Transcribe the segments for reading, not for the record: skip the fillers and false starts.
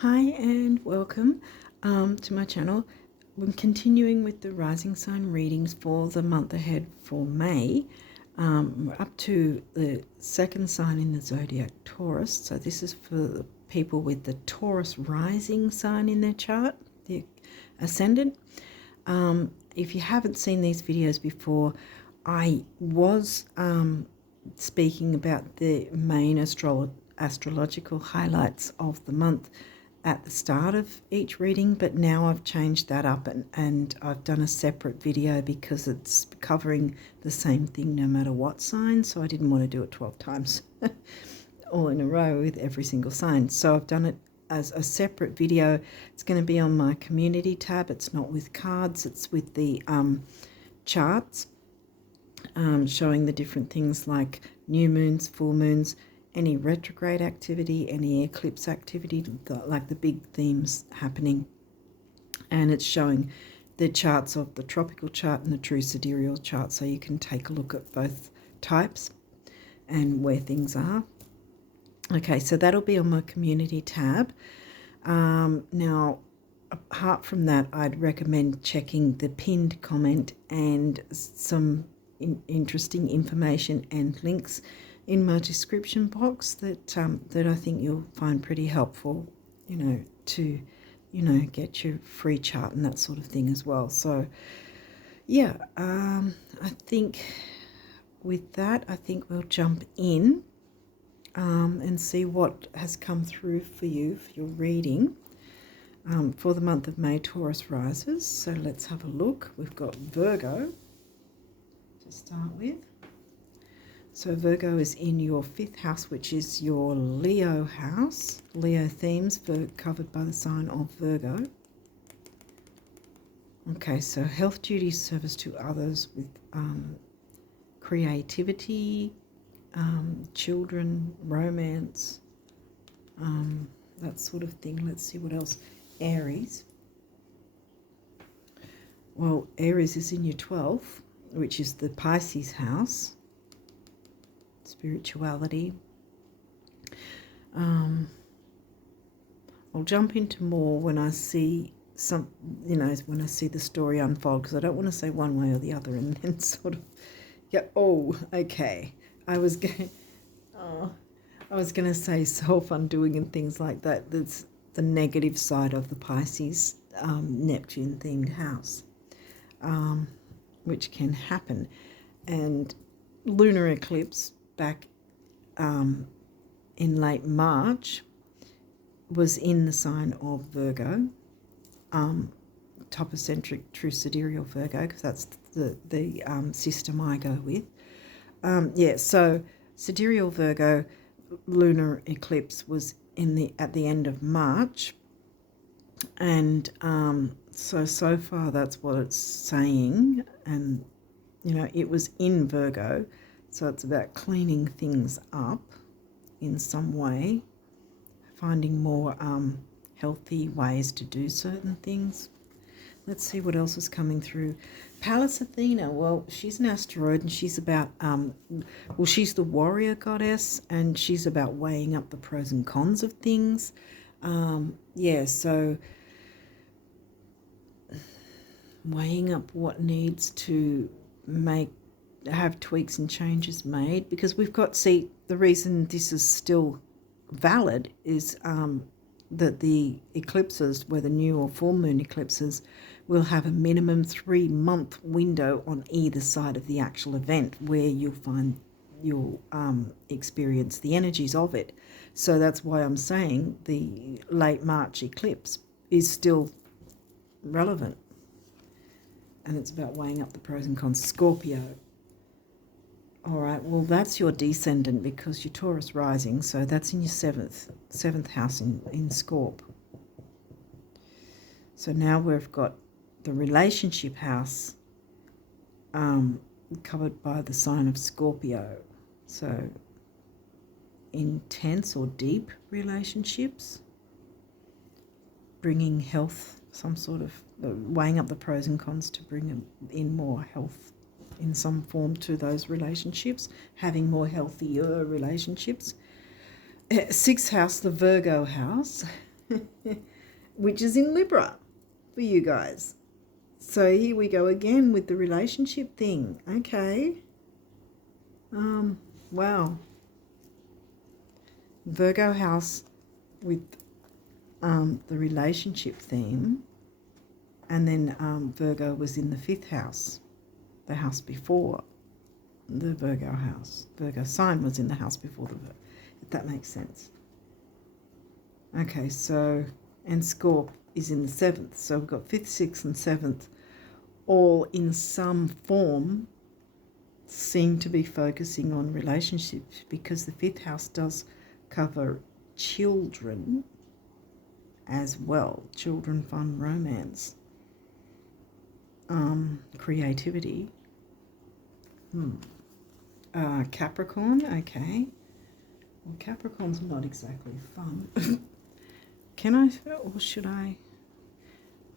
Hi and welcome to my channel. I'm continuing with the rising sign readings for the month ahead for May. We're up to the second sign in the zodiac, Taurus. So this is for the people with the Taurus rising sign in their chart, the Ascendant. If you haven't seen these videos before, I was speaking about the main astrological highlights of the month at the start of each reading, but now I've changed that up and I've done a separate video because it's covering the same thing no matter what sign, so I didn't want to do it 12 times all in a row with every single sign. So I've done it as a separate video. It's going to be on my community tab. It's not with cards, it's with the charts, showing the different things like new moons, full moons, any retrograde activity, any eclipse activity, like the big themes happening. And it's showing the charts of the tropical chart and the true sidereal chart, so you can take a look at both types and where things are. Okay, so that'll be on my community tab. Now, apart from that, I'd recommend checking the pinned comment and some interesting information and links in my description box that I think you'll find pretty helpful, to get your free chart and that sort of thing as well. So yeah, I think with that, I think we'll jump in and see what has come through for you for your reading for the month of May, Taurus rises. So let's have a look. We've got Virgo to start with. So Virgo is in your 5th house, which is your Leo house. Leo themes covered by the sign of Virgo. Okay, so health duties, service to others with creativity, children, romance, that sort of thing. Let's see what else. Aries. Well, Aries is in your 12th, which is the Pisces house. Spirituality. I'll jump into more when I see when I see the story unfold, because I don't want to say one way or the other and then sort of okay. I was going to say self-undoing and things like that. That's the negative side of the Pisces Neptune themed house, which can happen. And lunar eclipse back in late March was in the sign of Virgo, topocentric true sidereal Virgo, because that's the system I go with. So sidereal Virgo lunar eclipse was at the end of March, and so far that's what it's saying. And it was in Virgo, so it's about cleaning things up in some way, finding more healthy ways to do certain things. Let's see what else is coming through. Pallas Athena, well, she's an asteroid, and she's about, she's the warrior goddess, and she's about weighing up the pros and cons of things. So weighing up what needs to have tweaks and changes made, because we've got, the reason this is still valid is that the eclipses, whether new or full moon eclipses, will have a minimum 3-month window on either side of the actual event where you'll experience the energies of it. So that's why I'm saying the late March eclipse is still relevant, and it's about weighing up the pros and cons. Scorpio. All right, well, that's your descendant because you're Taurus rising, so that's in your seventh house in Scorp. So now we've got the relationship house covered by the sign of Scorpio. So intense or deep relationships, bringing health, some sort of weighing up the pros and cons to bring in more health in some form to those relationships, having more healthier relationships. 6th house, the Virgo house, which is in Libra for you guys. So here we go again with the relationship thing. Okay. Wow. Virgo house with the relationship theme, and then Virgo was in the 5th house, the house before the Virgo house. Virgo sign was in the house before the Virgo, if that makes sense. Okay, so, and Scorp is in the 7th, so we've got 5th, 6th and 7th all in some form seem to be focusing on relationships, because the 5th house does cover children as well. Children, fun, romance, creativity. Capricorn, okay. Well, Capricorn's not exactly fun. Can I, or should I?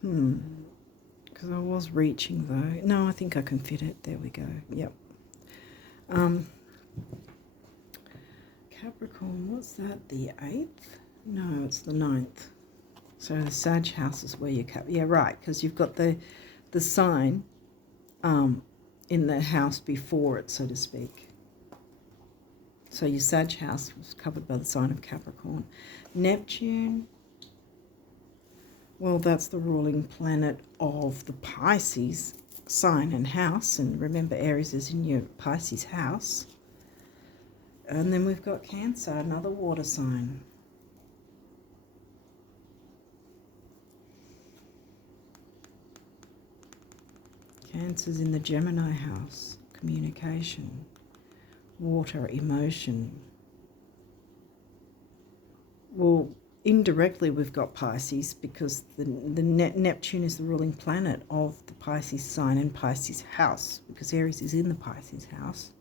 Because I was reaching though. No, I think I can fit it. There we go. Yep. Capricorn, what's that? The 8th? No, it's the 9th. So the Sag house is where you yeah, right, because you've got the sign in the house before it, so to speak. So your Sag house was covered by the sign of Capricorn. Neptune, well, that's the ruling planet of the Pisces sign and house. And remember, Aries is in your Pisces house. And then we've got Cancer, another water sign. Cancer's in the Gemini house, communication, water, emotion. Well, indirectly we've got Pisces, because the Neptune is the ruling planet of the Pisces sign and Pisces house, because Aries is in the Pisces house.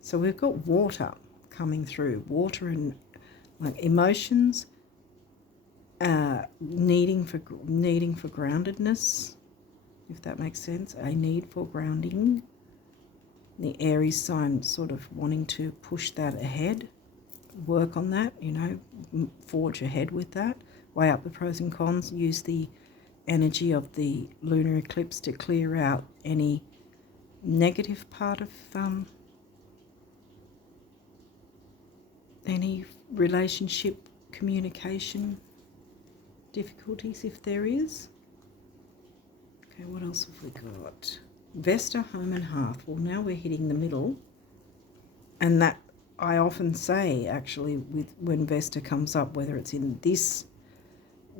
So we've got water coming through, water and like emotions, needing for groundedness, if that makes sense, a need for grounding. The Aries sign sort of wanting to push that ahead, work on that, you know, forge ahead with that, weigh up the pros and cons, use the energy of the lunar eclipse to clear out any negative part of any relationship communication difficulties, if there is. Okay, what else have we got? Vesta, home and hearth. Well, now we're hitting the middle, and that I often say, actually, when Vesta comes up, whether it's in this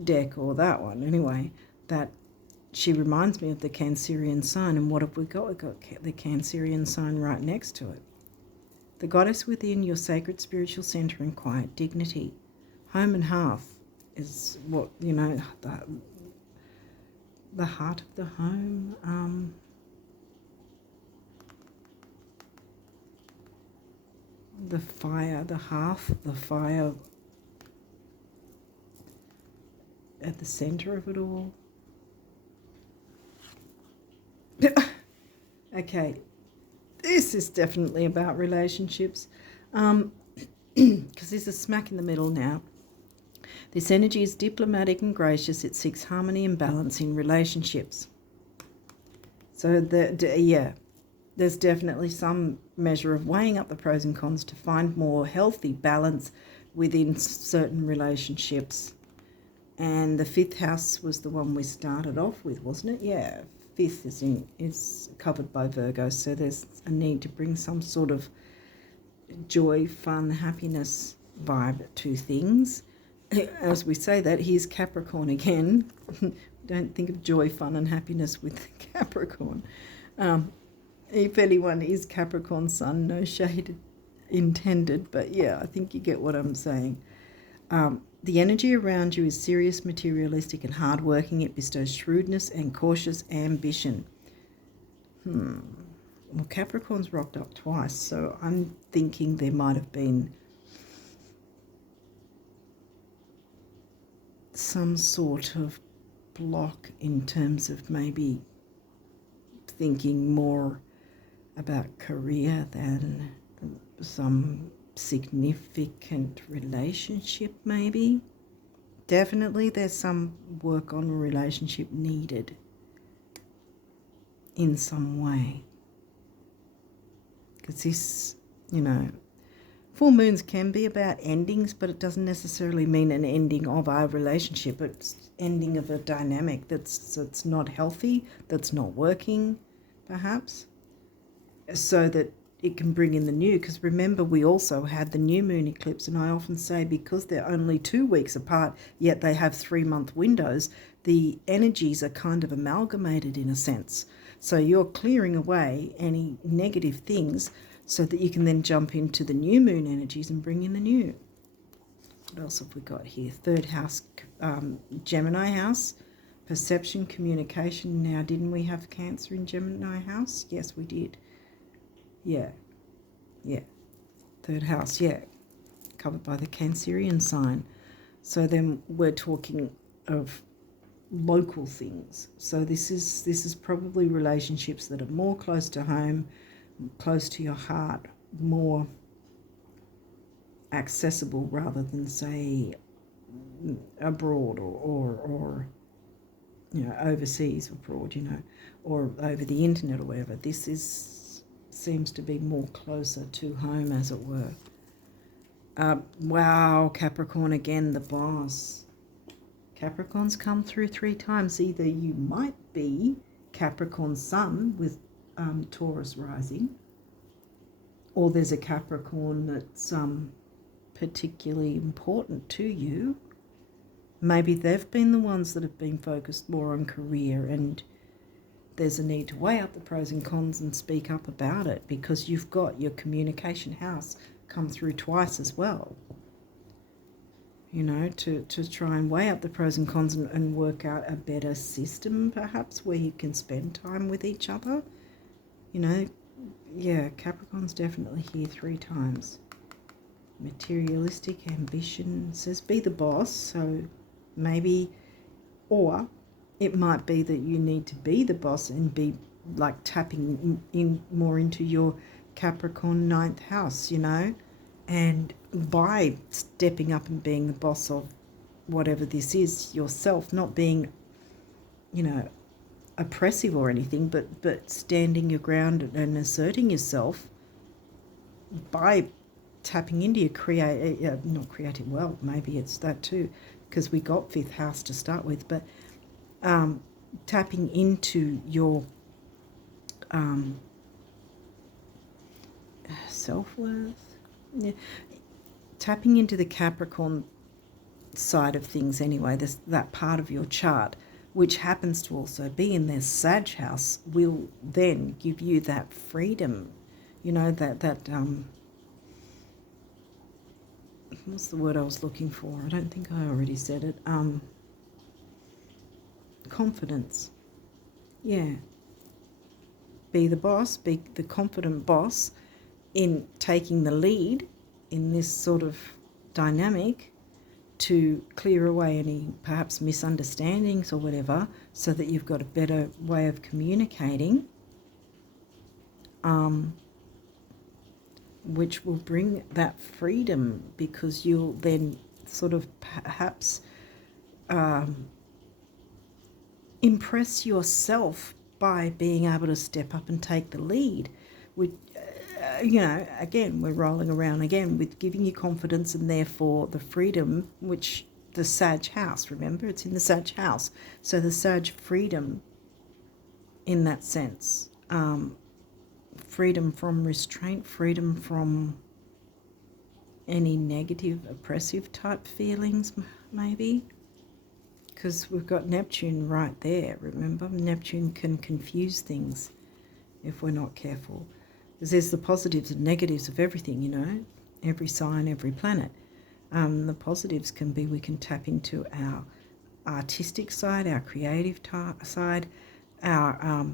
deck or that one, anyway, that she reminds me of the Cancerian sign. And what have we got? We've got the Cancerian sign right next to it. The goddess within, your sacred spiritual center and quiet dignity. Home and hearth is what, you know, the heart of the home. The fire, the hearth, the fire at the center of it all. Okay, this is definitely about relationships, because this is smack in the middle now. This energy is diplomatic and gracious. It seeks harmony and balance in relationships. So, yeah, there's definitely some measure of weighing up the pros and cons to find more healthy balance within certain relationships. And the 5th house was the one we started off with, wasn't it? Yeah, 5th is covered by Virgo, so there's a need to bring some sort of joy, fun, happiness vibe to things. As we say that, here's Capricorn again. Don't think of joy, fun and happiness with Capricorn. If anyone is Capricorn sun, no shade intended, but yeah, I think you get what I'm saying. The energy around you is serious, materialistic and hardworking. It bestows shrewdness and cautious ambition. Well, Capricorn's rocked up twice, so I'm thinking there might have been some sort of block in terms of maybe thinking more about career than some significant relationship, maybe. definitely there's some work on a relationship needed in some way. Because this, full moons can be about endings, but it doesn't necessarily mean an ending of our relationship. It's ending of a dynamic that's not healthy, that's not working, perhaps, so that it can bring in the new. Because remember, we also had the new moon eclipse, and I often say because they're only 2 weeks apart, yet they have 3-month windows, the energies are kind of amalgamated in a sense. So you're clearing away any negative things so that you can then jump into the new moon energies and bring in the new. What else have we got here? 3rd house, Gemini house, perception, communication. Now, didn't we have Cancer in Gemini house? Yes, we did. Yeah. 3rd house, covered by the Cancerian sign. So then we're talking of local things. So this is probably relationships that are more close to home, close to your heart, more accessible rather than, say, abroad or overseas abroad, or over the internet or whatever. This seems to be more closer to home, as it were. Wow, Capricorn again, the boss. Capricorn's come through 3 times. Either you might be Capricorn sun with Taurus rising, or there's a Capricorn that's particularly important to you. Maybe they've been the ones that have been focused more on career, and there's a need to weigh up the pros and cons and speak up about it, because you've got your communication house come through twice as well. To try and weigh up the pros and cons and work out a better system, perhaps, where you can spend time with each other. Capricorn's definitely here 3 times. Materialistic ambition says be the boss, so maybe, or it might be that you need to be the boss and be like tapping in more into your Capricorn 9th house, and by stepping up and being the boss of whatever this is yourself, not being, oppressive or anything, but standing your ground and asserting yourself by tapping into your not creative, well, maybe it's that too, because we got 5th house to start with, but tapping into your self-worth, tapping into the Capricorn side of things anyway, that part of your chart, which happens to also be in their Sag house, will then give you that freedom, what's the word I was looking for? I don't think I already said it. Confidence. Yeah. Be the boss, be the confident boss in taking the lead in this sort of dynamic to clear away any perhaps misunderstandings or whatever, so that you've got a better way of communicating, which will bring that freedom, because you'll then sort of perhaps impress yourself by being able to step up and take the lead. Again, we're rolling around again with giving you confidence and therefore the freedom, which the Sag house, remember, it's in the Sag house. So the Sag freedom in that sense, freedom from restraint, freedom from any negative, oppressive type feelings, maybe. Because we've got Neptune right there, remember? Neptune can confuse things if we're not careful. Because there's the positives and negatives of everything, every sign, every planet. The positives can be we can tap into our artistic side, our creative side, our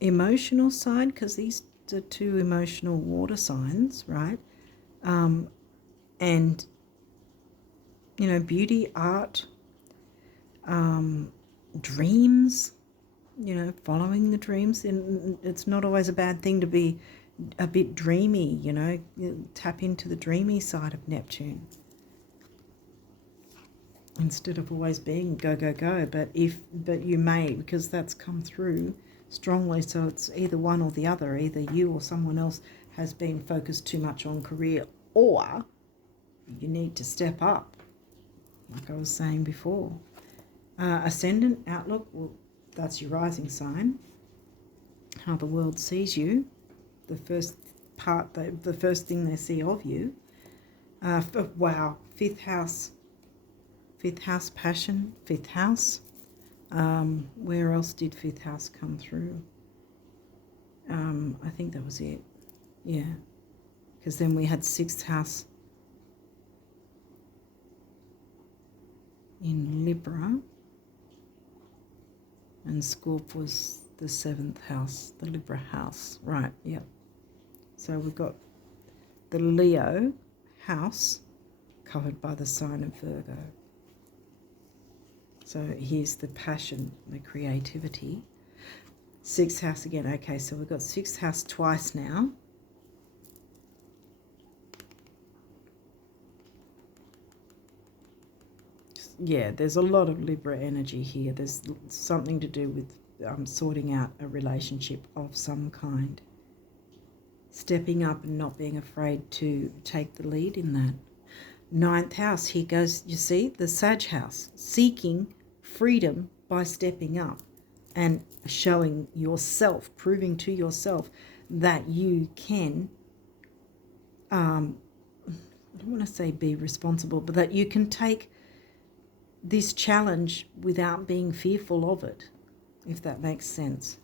emotional side, because these are 2 emotional water signs, right? And beauty, art, dreams, following the dreams. And it's not always a bad thing to be a bit dreamy, tap into the dreamy side of Neptune. instead of always being go, go, go. But you may, because that's come through strongly. So it's either one or the other. Either you or someone else has been focused too much on career, or you need to step up, like I was saying before. Ascendant outlook, well, that's your rising sign. How the world sees you. The first part, the first thing they see of you. Wow, fifth house passion, fifth house. Where else did fifth house come through? I think that was it. Yeah, because then we had sixth house in Libra, and Scorp was the seventh house, the Libra house. Right, yep. So we've got the Leo house covered by the sign of Virgo. So here's the passion, the creativity. Sixth house again. Okay, so we've got sixth house twice now. Yeah, there's a lot of Libra energy here. There's something to do with sorting out a relationship of some kind. Stepping up and not being afraid to take the lead in that. Ninth house, here goes, you see, the Sag house, seeking freedom by stepping up and showing yourself, proving to yourself that you can, I don't want to say be responsible, but that you can take this challenge without being fearful of it, if that makes sense.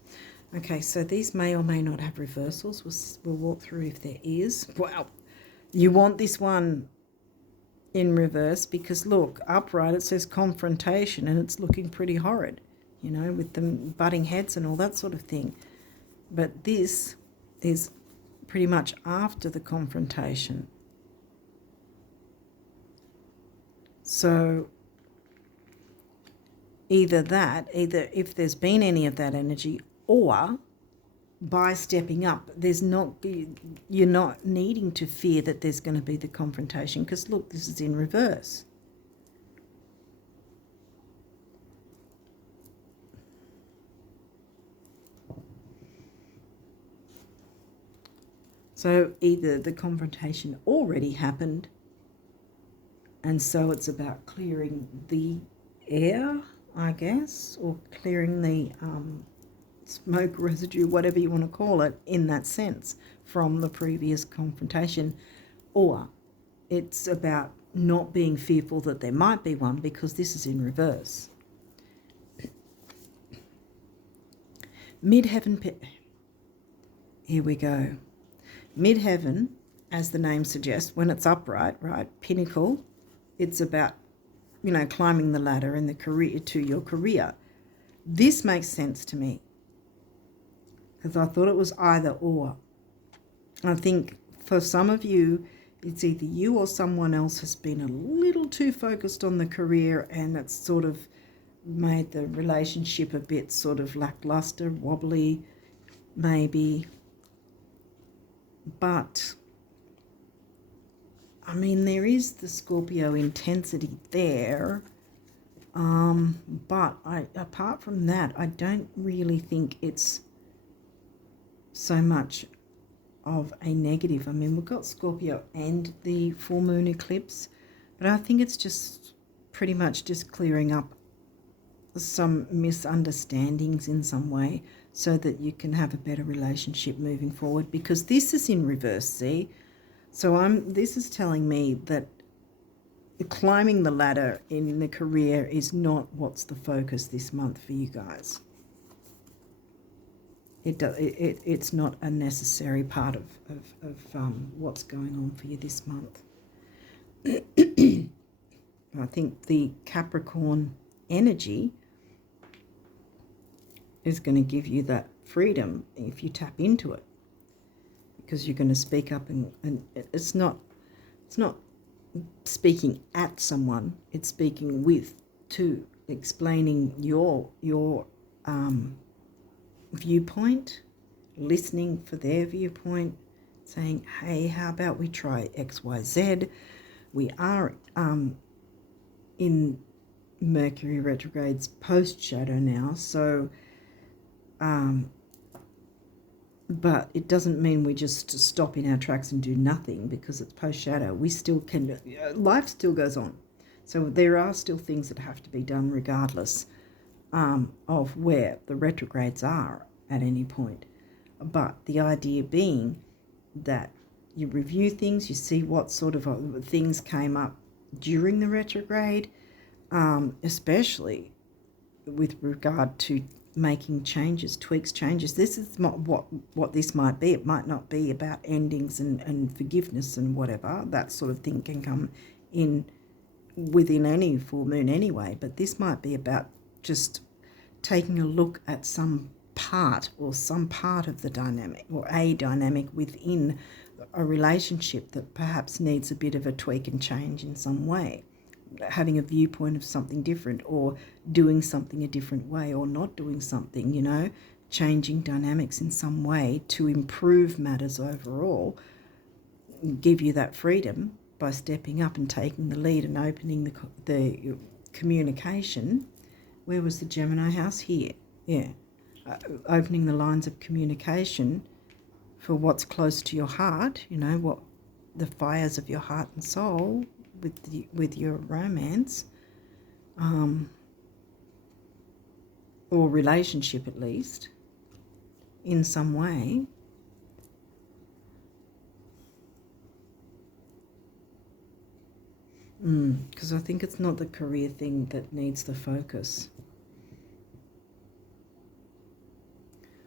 Okay, so these may or may not have reversals. We'll walk through if there is. Wow, you want this one in reverse because look, upright it says confrontation and it's looking pretty horrid, you know, with them butting heads and all that sort of thing. But this is pretty much after the confrontation. So either if there's been any of that energy, or by stepping up, you're not needing to fear that there's going to be the confrontation, because look, this is in reverse. So either the confrontation already happened, and so it's about clearing the air, I guess, or clearing the smoke residue, whatever you want to call it, in that sense, from the previous confrontation, or it's about not being fearful that there might be one because this is in reverse. Midheaven, here we go. Midheaven, as the name suggests, when it's upright, right, pinnacle, it's about, you know, climbing the ladder in the career to your career. This makes sense to me, because I thought it was either or. I think for some of you, it's either you or someone else has been a little too focused on the career, and it's sort of made the relationship a bit sort of lackluster, wobbly, maybe. But, I mean, there is the Scorpio intensity there. But apart from that, I don't really think it's so much of a negative. I mean, we've got Scorpio and the full moon eclipse, but I think it's just pretty much just clearing up some misunderstandings in some way so that you can have a better relationship moving forward, because this is in reverse, see? So this is telling me that climbing the ladder in the career is not what's the focus this month for you guys. It's not a necessary part of what's going on for you this month. I think the Capricorn energy is going to give you that freedom if you tap into it, because you're going to speak up, and it's not speaking at someone, it's speaking with, to explaining your viewpoint, listening for their viewpoint, saying, hey, how about we try XYZ? We are in Mercury retrograde's post-shadow now, so but it doesn't mean we just stop in our tracks and do nothing because it's post-shadow. We still can, life still goes on. So there are still things that have to be done regardless of where the retrogrades are at any point. But the idea being that you review things, you see what sort of things came up during the retrograde, especially with regard to making changes, tweaks, changes. This is not what this might be. It might not be about endings and forgiveness and whatever. That sort of thing can come in within any full moon anyway. But this might be about just taking a look at some part of the dynamic or a dynamic within a relationship that perhaps needs a bit of a tweak and change in some way. Having a viewpoint of something different, or doing something a different way, or not doing something, changing dynamics in some way to improve matters overall, give you that freedom by stepping up and taking the lead and opening the communication. Where was the Gemini house? Here. Yeah. Opening the lines of communication for what's close to your heart, what the fires of your heart and soul with your romance, or relationship at least, in some way. Because I think it's not the career thing that needs the focus.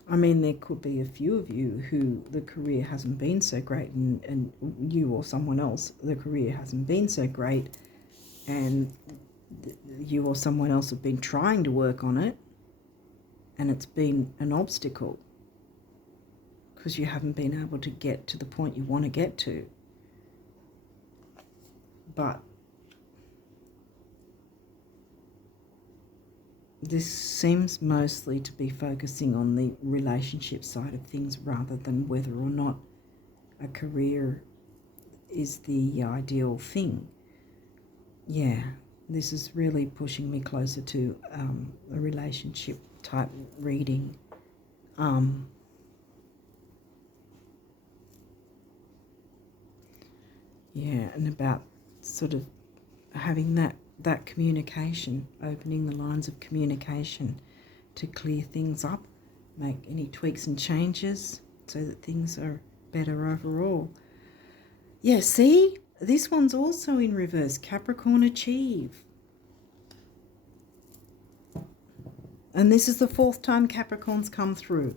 I mean, there could be a few of you who the career hasn't been so great, and you or someone else, the career hasn't been so great, and you or someone else have been trying to work on it, and it's been an obstacle because you haven't been able to get to the point you want to get to. But this seems mostly to be focusing on the relationship side of things rather than whether or not a career is the ideal thing. Yeah, this is really pushing me closer to a relationship type reading. Yeah, and about sort of having that communication, opening the lines of communication to clear things up, make any tweaks and changes so that things are better overall. Yeah, see, this one's also in reverse. Capricorn achieve. And this is the 4th time Capricorn's come through.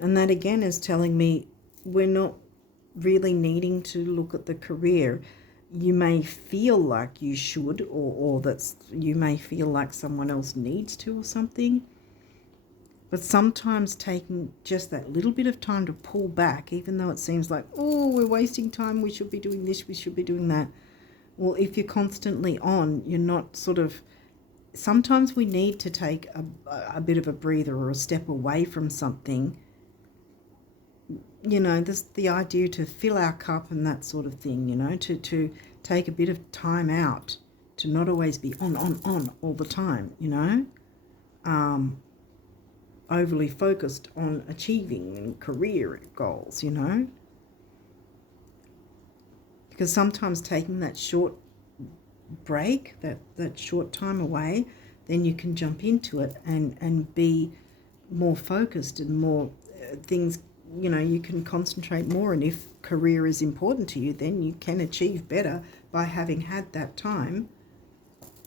And that again is telling me we're not really needing to look at the career. You may feel like you should, or that you may feel like someone else needs to or something. But sometimes taking just that little bit of time to pull back, even though it seems like, oh, we're wasting time, we should be doing this, we should be doing that. Well, if you're constantly on, you're not sort of... Sometimes we need to take a bit of a breather or a step away from something. There's the idea to fill our cup and that sort of thing, to take a bit of time out, to not always be on all the time, overly focused on achieving career goals, because sometimes taking that short break, that short time away, then you can jump into it and be more focused and more things, you can concentrate more. And if career is important to you, then you can achieve better by having had that time,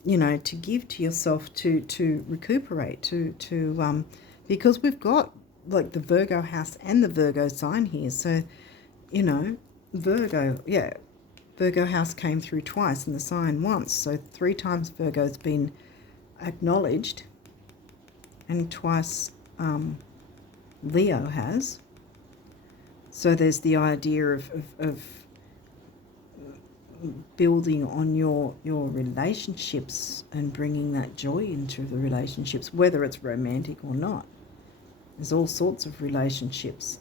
to give to yourself to recuperate, to because we've got like the Virgo house and the Virgo sign here. So, Virgo house came through twice and the sign once. So 3 times Virgo's been acknowledged, and twice Leo has. So there's the idea of building on your relationships and bringing that joy into the relationships, whether it's romantic or not. There's all sorts of relationships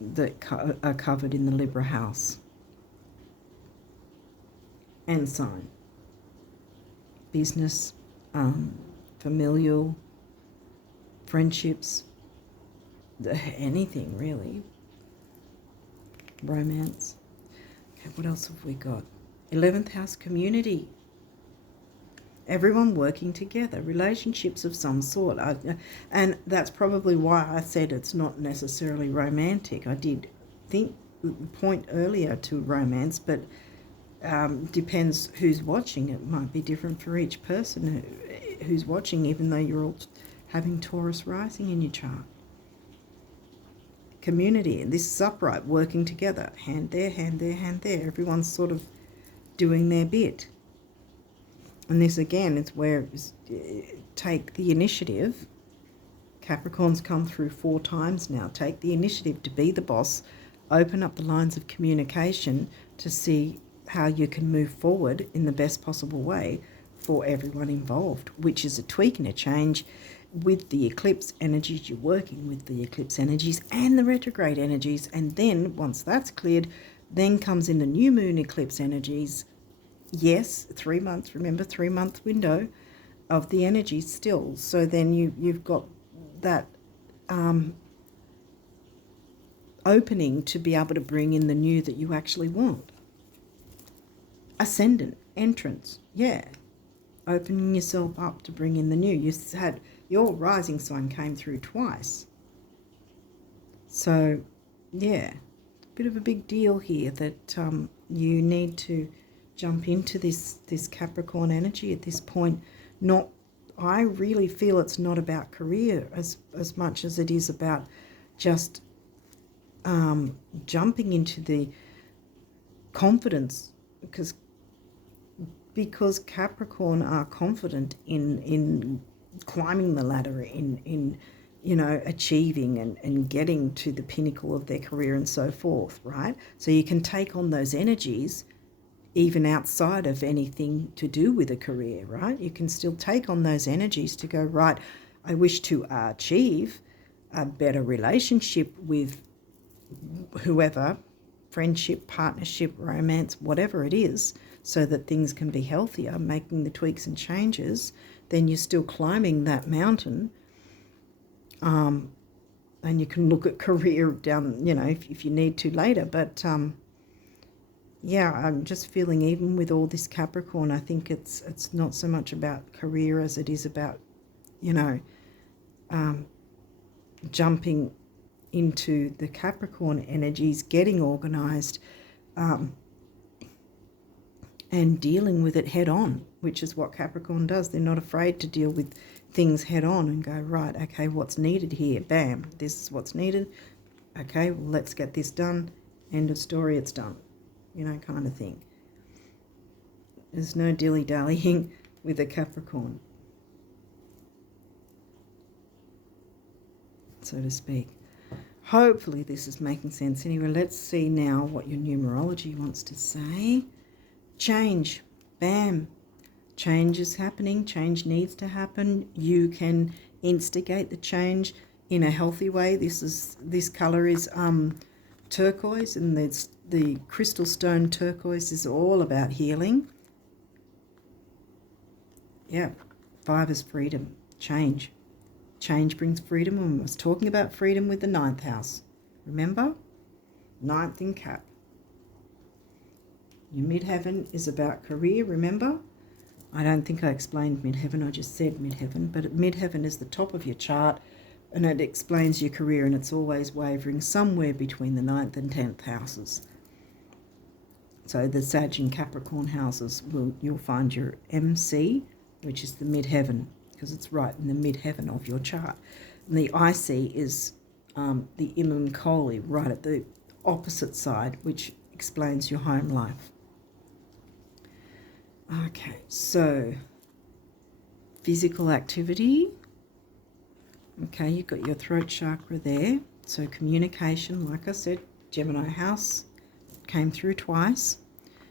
that are covered in the Libra house and sign. Business, familial, friendships, anything really. Romance. Okay, what else have we got? 11th house, community. Everyone working together, relationships of some sort. And that's probably why I said it's not necessarily romantic. I did point earlier to romance, but depends who's watching. It might be different for each person who's watching, even though you're all having Taurus rising in your chart. Community, and this is upright, working together, hand there, hand there, hand there. Everyone's sort of doing their bit. And this again is where take the initiative. Capricorn's come through 4 times now. Take the initiative to be the boss. Open up the lines of communication to see how you can move forward in the best possible way for everyone involved, which is a tweak and a change with the eclipse energies. You're working with the eclipse energies and the retrograde energies. And then once that's cleared, then comes in the new moon eclipse energies. Yes, 3 months, remember, 3-month window of the energy still. So then you've got that opening to be able to bring in the new that you actually want. Ascendant, entrance, yeah. Opening yourself up to bring in the new. You had your rising sign came through twice. So, yeah, bit of a big deal here that you need to jump into this Capricorn energy at this point. I really feel it's not about career as much as it is about just jumping into the confidence, because Capricorn are confident in climbing the ladder, in achieving and getting to the pinnacle of their career and so forth, right? So you can take on those energies even outside of anything to do with a career, right? You can still take on those energies to go, right, I wish to achieve a better relationship with whoever, friendship, partnership, romance, whatever it is, so that things can be healthier, making the tweaks and changes. Then you're still climbing that mountain. And you can look at career down, if you need to later. But yeah, I'm just feeling, even with all this Capricorn, I think it's not so much about career as it is about, jumping into the Capricorn energies, getting organized, and dealing with it head on, which is what Capricorn does. They're not afraid to deal with things head on and go, right, okay, what's needed here? Bam, this is what's needed. Okay, well, let's get this done. End of story, it's done. Kind of thing. There's no dilly-dallying with a Capricorn, so to speak. Hopefully this is making sense. Anyway, let's see now what your numerology wants to say. Change. Bam. Change is happening. Change needs to happen. You can instigate the change in a healthy way. This color is turquoise, and the crystal stone turquoise is all about healing. Yeah. 5 is freedom. Change. Change brings freedom. And I was talking about freedom with the 9th house. Remember? 9th in Cap. Your midheaven is about career, remember? I don't think I explained midheaven, I just said midheaven, but midheaven is the top of your chart, and it explains your career, and it's always wavering somewhere between the 9th and 10th houses. So the Sag and Capricorn houses, you'll find your MC, which is the midheaven, because it's right in the midheaven of your chart. And the IC is the Imam Kohli, right at the opposite side, which explains your home life. Okay, so physical activity. Okay, you've got your throat chakra there. So communication, like I said, Gemini house came through twice.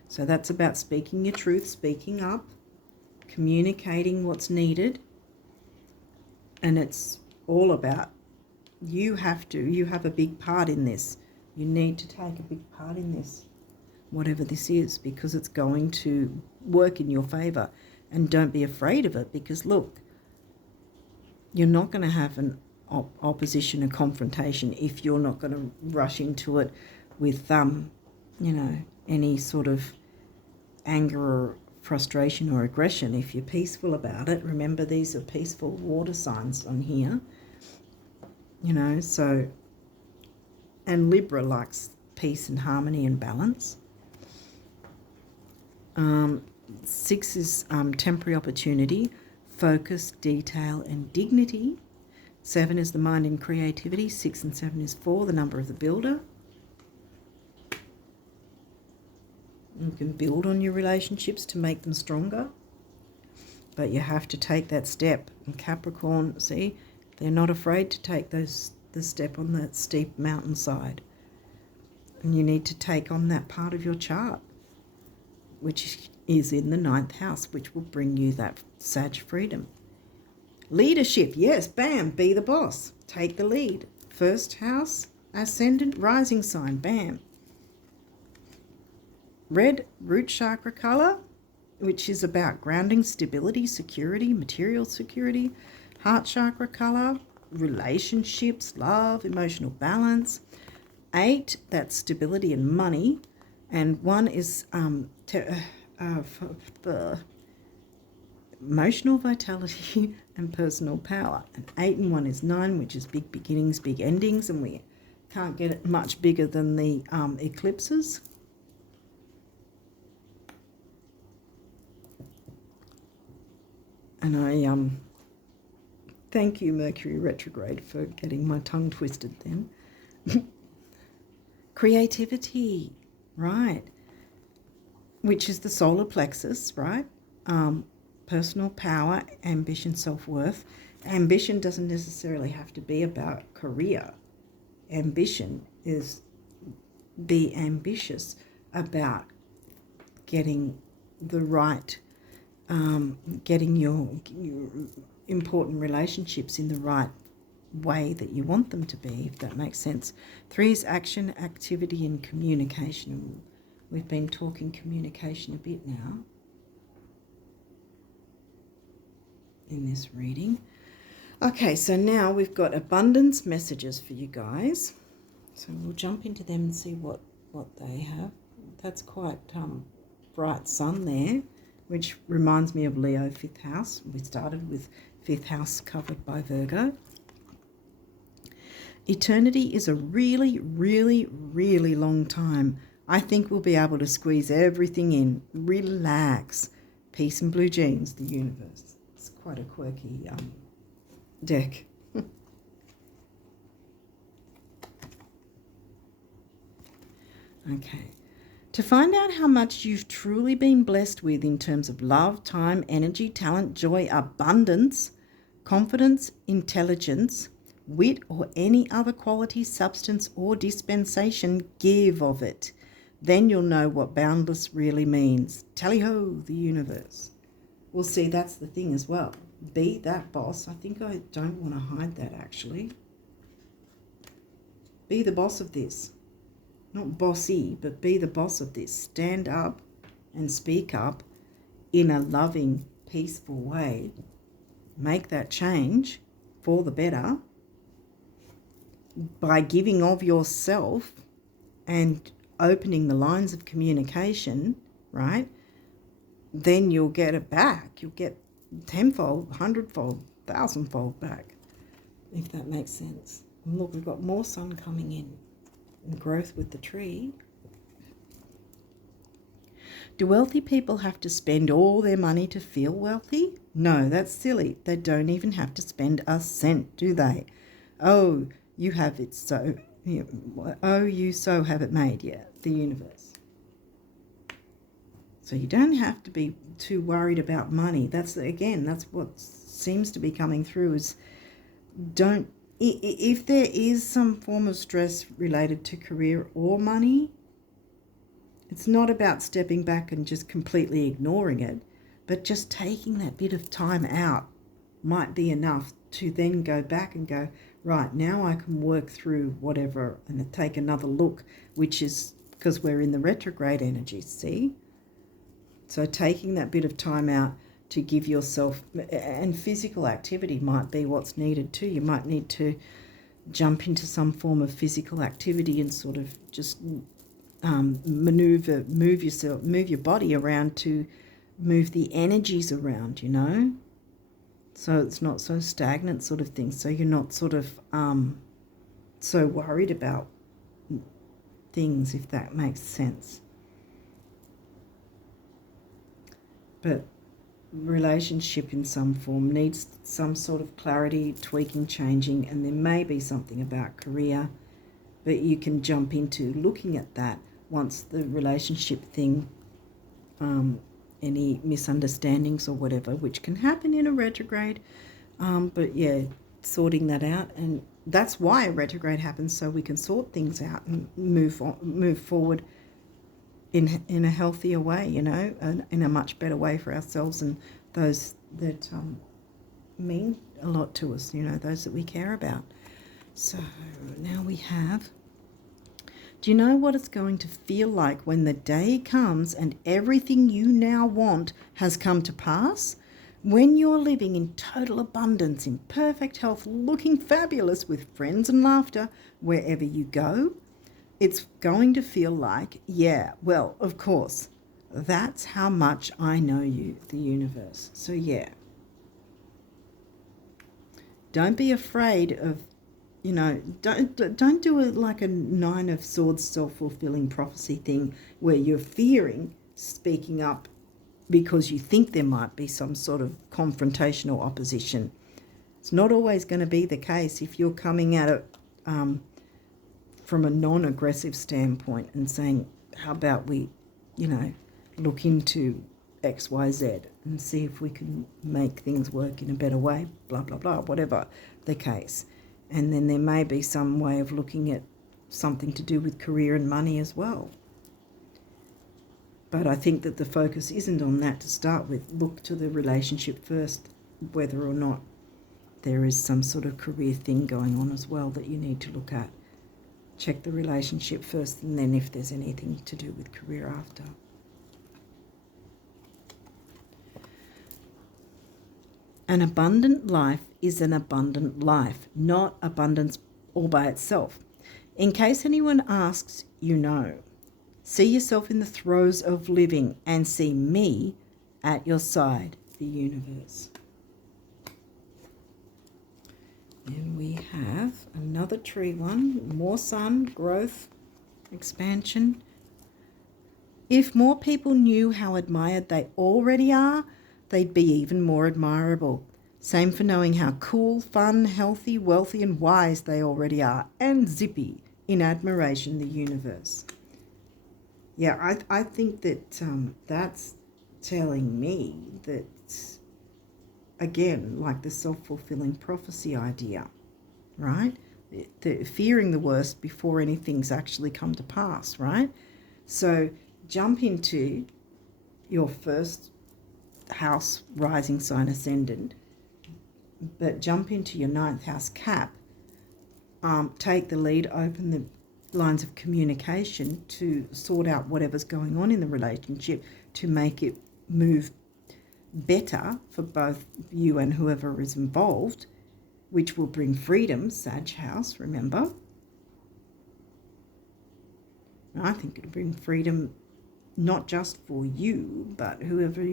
So that's about speaking your truth, speaking up, communicating what's needed. And it's all about you have a big part in this. You need to take a big part in this, whatever this is, because it's going to work in your favour. And don't be afraid of it, because look, you're not going to have an opposition, a confrontation, if you're not going to rush into it with, any sort of anger or frustration or aggression. If you're peaceful about it, remember these are peaceful water signs on here, so, and Libra likes peace and harmony and balance. 6 is temporary opportunity, focus, detail, and dignity. 7 is the mind and creativity. 6 and 7 is 4, the number of the builder. You can build on your relationships to make them stronger, but you have to take that step. And Capricorn, see, they're not afraid to take the step on that steep mountainside. And you need to take on that part of your chart, which is in the 9th house, which will bring you that Sag freedom. Leadership, yes, bam, be the boss. Take the lead. 1st house, ascendant, rising sign, bam. Red, root chakra colour, which is about grounding, stability, security, material security. Heart chakra colour, relationships, love, emotional balance. 8, that's stability and money. And 1 is emotional vitality and personal power. And 8 and 1 is 9, which is big beginnings, big endings, and we can't get it much bigger than the eclipses. And I thank you, Mercury retrograde, for getting my tongue twisted then. Creativity, right, which is the solar plexus, right? Personal power, ambition, self-worth. Ambition doesn't necessarily have to be about career. Ambition is be ambitious about getting the right, getting your important relationships in the right way that you want them to be, if that makes sense. 3 is action, activity, and communication. We've been talking communication a bit now in this reading. Okay, so now we've got abundance messages for you guys. So we'll jump into them and see what they have. That's quite bright sun there, which reminds me of Leo 5th house. We started with 5th house covered by Virgo. Eternity is a really, really, really long time. I think we'll be able to squeeze everything in. Relax. Peace and blue jeans, the universe. It's quite a quirky deck. Okay. To find out how much you've truly been blessed with in terms of love, time, energy, talent, joy, abundance, confidence, intelligence, wit, or any other quality, substance, or dispensation, give of it. Then you'll know what boundless really means. Tally-ho, the universe. Well, see, that's the thing as well. Be that boss. I think I don't want to hide that, actually. Be the boss of this. Not bossy, but be the boss of this. Stand up and speak up in a loving, peaceful way. Make that change for the better by giving of yourself and opening the lines of communication, right? Then you'll get it back. You'll get tenfold, hundredfold, thousandfold back, if that makes sense. And look, we've got more sun coming in and growth with the tree. Do wealthy people have to spend all their money to feel wealthy? No, that's silly. They don't even have to spend a cent, do they? Oh, you have it so. Oh, you so have it made. Yeah, the universe. So you don't have to be too worried about money. That's what seems to be coming through is don't. If there is some form of stress related to career or money, it's not about stepping back and just completely ignoring it, but just taking that bit of time out might be enough to then go back and go, right, now I can work through whatever and take another look, which is because we're in the retrograde energy, see? So taking that bit of time out to give yourself, and physical activity might be what's needed too. You might need to jump into some form of physical activity and sort of just move your body around to move the energies around, you know? So it's not so stagnant sort of thing. So you're not sort of so worried about things, if that makes sense. But relationship in some form needs some sort of clarity, tweaking, changing, and there may be something about career, but you can jump into looking at that once the relationship thing, any misunderstandings or whatever, which can happen in a retrograde, but yeah, sorting that out. And that's why a retrograde happens, so we can sort things out and move forward in a healthier way, you know, and in a much better way for ourselves and those that mean a lot to us, you know, those that we care about. So now we have, do you know what it's going to feel like when the day comes and everything you now want has come to pass? When you're living in total abundance, in perfect health, looking fabulous with friends and laughter wherever you go, it's going to feel like, yeah, well, of course, that's how much I know you, the universe. So yeah, don't be afraid of, you know, don't do it like a Nine of Swords self-fulfilling prophecy thing where you're fearing speaking up because you think there might be some sort of confrontation or opposition. It's not always going to be the case if you're coming at it from a non-aggressive standpoint and saying, how about we, you know, look into XYZ and see if we can make things work in a better way, blah, blah, blah, whatever the case. And then there may be some way of looking at something to do with career and money as well. But I think that the focus isn't on that to start with. Look to the relationship first, whether or not there is some sort of career thing going on as well that you need to look at. Check the relationship first, and then if there's anything to do with career after. An abundant life is an abundant life, not abundance all by itself. In case anyone asks, you know. See yourself in the throes of living and see me at your side, the universe. And we have another tree one, more sun, growth, expansion. If more people knew how admired they already are, they'd be even more admirable. Same for knowing how cool, fun, healthy, wealthy, and wise they already are, and zippy in admiration, the universe. Yeah, I think that that's telling me that, again, like the self-fulfilling prophecy idea, right? The fearing the worst before anything's actually come to pass, right? So jump into your first house rising sign ascendant, but jump into your 9th house cap, take the lead, open the lines of communication to sort out whatever's going on in the relationship to make it move better for both you and whoever is involved, which will bring freedom, Sag house, remember. I think it'll bring freedom not just for you, but whoever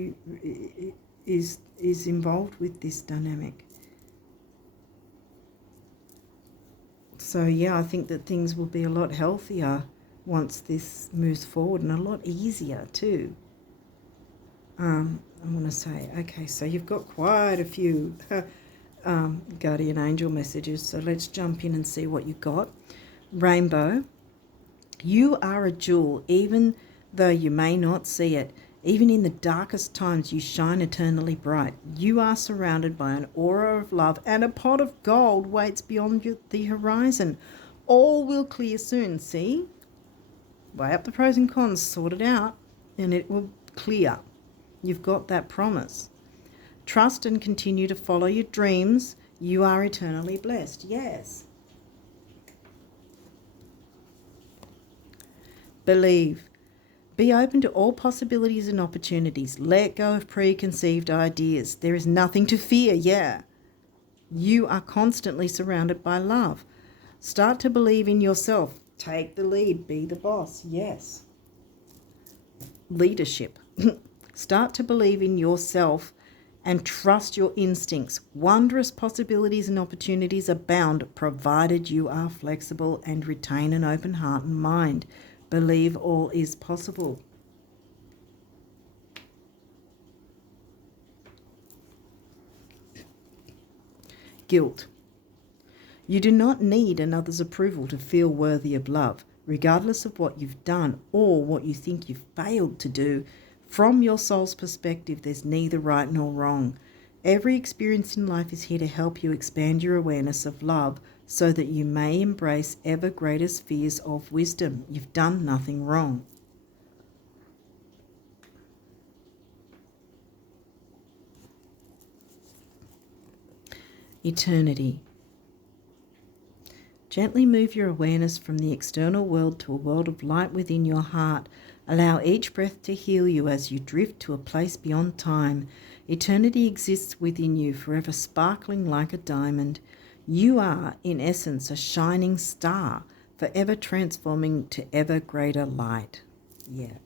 is involved with this dynamic. So yeah, I think that things will be a lot healthier once this moves forward, and a lot easier too. I want to say, okay, so you've got quite a few guardian angel messages, so let's jump in and see what you got. Rainbow, you are a jewel, even though you may not see it. Even in the darkest times, you shine eternally bright. You are surrounded by an aura of love, and a pot of gold waits beyond the horizon. All will clear soon, see? Weigh up the pros and cons, sort it out, and it will clear. You've got that promise. Trust and continue to follow your dreams. You are eternally blessed. Yes. Believe. Be open to all possibilities and opportunities. Let go of preconceived ideas. There is nothing to fear. Yeah. You are constantly surrounded by love. Start to believe in yourself. Take the lead. Be the boss. Yes. Leadership. Start to believe in yourself and trust your instincts. Wondrous possibilities and opportunities abound, provided you are flexible and retain an open heart and mind. Believe all is possible. Guilt. You do not need another's approval to feel worthy of love, regardless of what you've done or what you think you've failed to do. From your soul's perspective, there's neither right nor wrong. Every experience in life is here to help you expand your awareness of love so that you may embrace ever greater spheres of wisdom. You've done nothing wrong. Eternity. Gently move your awareness from the external world to a world of light within your heart. Allow each breath to heal you as you drift to a place beyond time. Eternity exists within you, forever sparkling like a diamond. You are, in essence, a shining star, forever transforming to ever greater light. Yeah.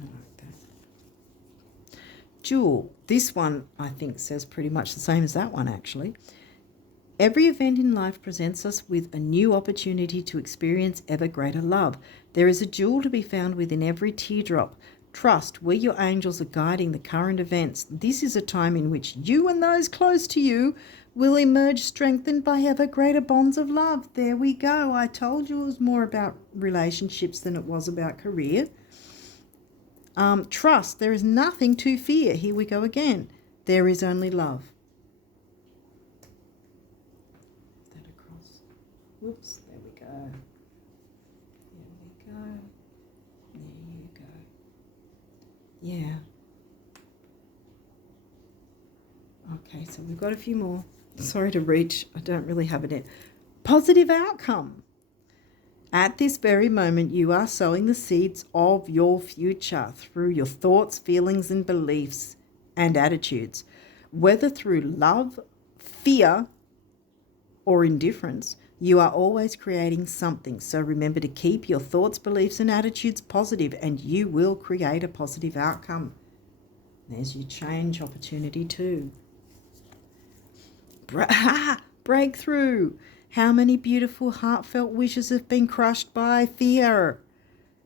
I like that. Jewel. This one, I think, says pretty much the same as that one, actually. Every event in life presents us with a new opportunity to experience ever greater love. There is a jewel to be found within every teardrop. Trust where your angels are guiding the current events. This is a time in which you and those close to you will emerge strengthened by ever greater bonds of love. There we go. I told you it was more about relationships than it was about career. Trust. There is nothing to fear. Here we go again. There is only love. Whoops, there we go. There we go. There you go. Yeah. Okay, so we've got a few more. Sorry to reach. I don't really have it in. Positive outcome. At this very moment, you are sowing the seeds of your future through your thoughts, feelings, and beliefs and attitudes. Whether through love, fear, or indifference, you are always creating something. So remember to keep your thoughts, beliefs, and attitudes positive, and you will create a positive outcome. There's your change opportunity too. Breakthrough. How many beautiful, heartfelt wishes have been crushed by fear?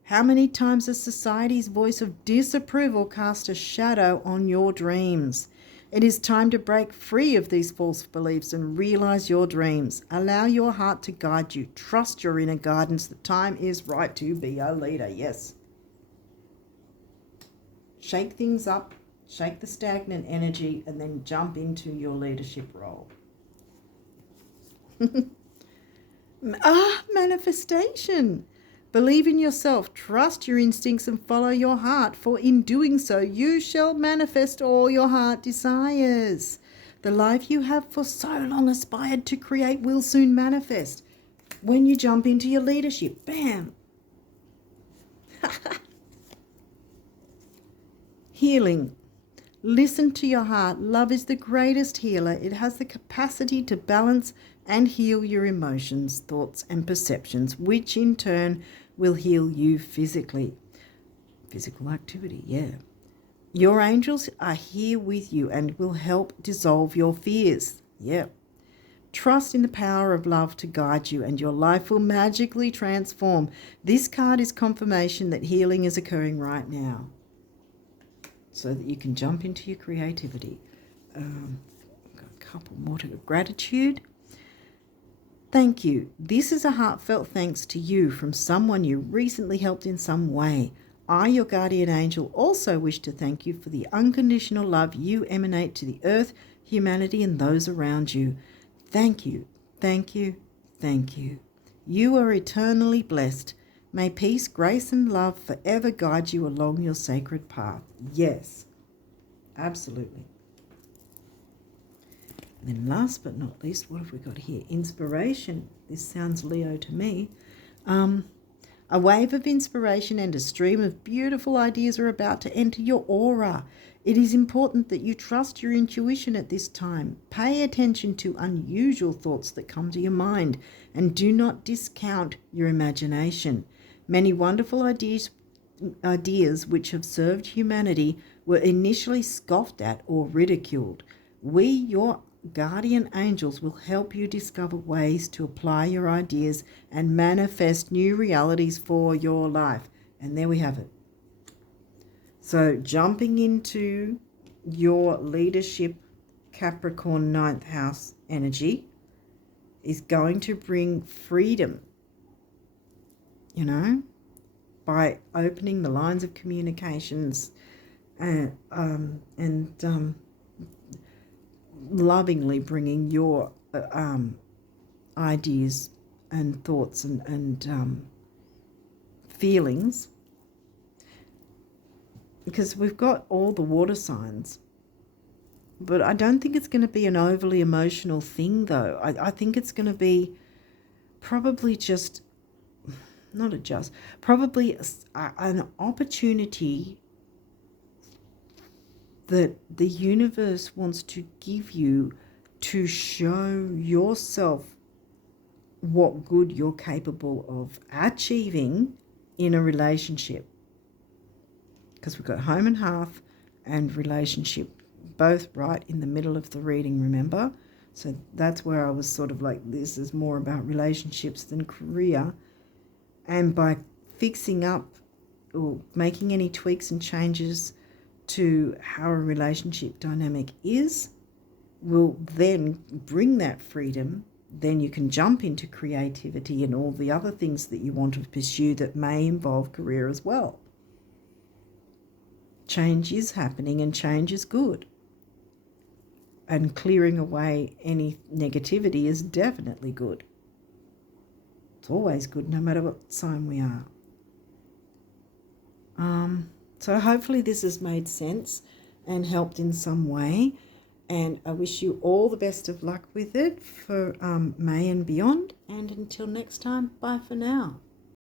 How many times has society's voice of disapproval cast a shadow on your dreams? It is time to break free of these false beliefs and realize your dreams. Allow your heart to guide you. Trust your inner guidance. The time is right to be a leader. Yes. Shake things up, shake the stagnant energy, and then jump into your leadership role. Manifestation. Believe in yourself, trust your instincts, and follow your heart, for in doing so, you shall manifest all your heart desires. The life you have for so long aspired to create will soon manifest when you jump into your leadership. Bam! Healing. Listen to your heart. Love is the greatest healer. It has the capacity to balance and heal your emotions, thoughts, and perceptions, which in turn will heal you physically. Physical activity, yeah. Your angels are here with you and will help dissolve your fears. Yeah. Trust in the power of love to guide you, and your life will magically transform. This card is confirmation that healing is occurring right now, so that you can jump into your creativity. Got a couple more to go. Gratitude. Thank you. This is a heartfelt thanks to you from someone you recently helped in some way. I, your guardian angel, also wish to thank you for the unconditional love you emanate to the earth, humanity, and those around you. Thank you, thank you, thank you. You are eternally blessed. May peace, grace, and love forever guide you along your sacred path. Yes, absolutely. And then last but not least, what have we got here? Inspiration. This sounds Leo to me. A wave of inspiration and a stream of beautiful ideas are about to enter your aura. It is important that you trust your intuition at this time. Pay attention to unusual thoughts that come to your mind and do not discount your imagination. Many wonderful ideas which have served humanity were initially scoffed at or ridiculed. We, your guardian angels, will help you discover ways to apply your ideas and manifest new realities for your life. And there we have it. So jumping into your leadership Capricorn 9th house energy is going to bring freedom, by opening the lines of communications and lovingly bringing your ideas and thoughts and feelings, because we've got all the water signs, but I don't think it's going to be an overly emotional thing, though. I think it's going to be probably probably an opportunity that the universe wants to give you to show yourself what good you're capable of achieving in a relationship. Because we've got home and hearth and relationship both right in the middle of the reading, remember? So that's where I was sort of like, this is more about relationships than career. And by fixing up or making any tweaks and changes to how a relationship dynamic is, will then bring that freedom. Then you can jump into creativity and all the other things that you want to pursue that may involve career as well. Change is happening and change is good. And clearing away any negativity is definitely good. It's always good, no matter what sign we are. So hopefully this has made sense and helped in some way. And I wish you all the best of luck with it for May and beyond. And until next time, bye for now.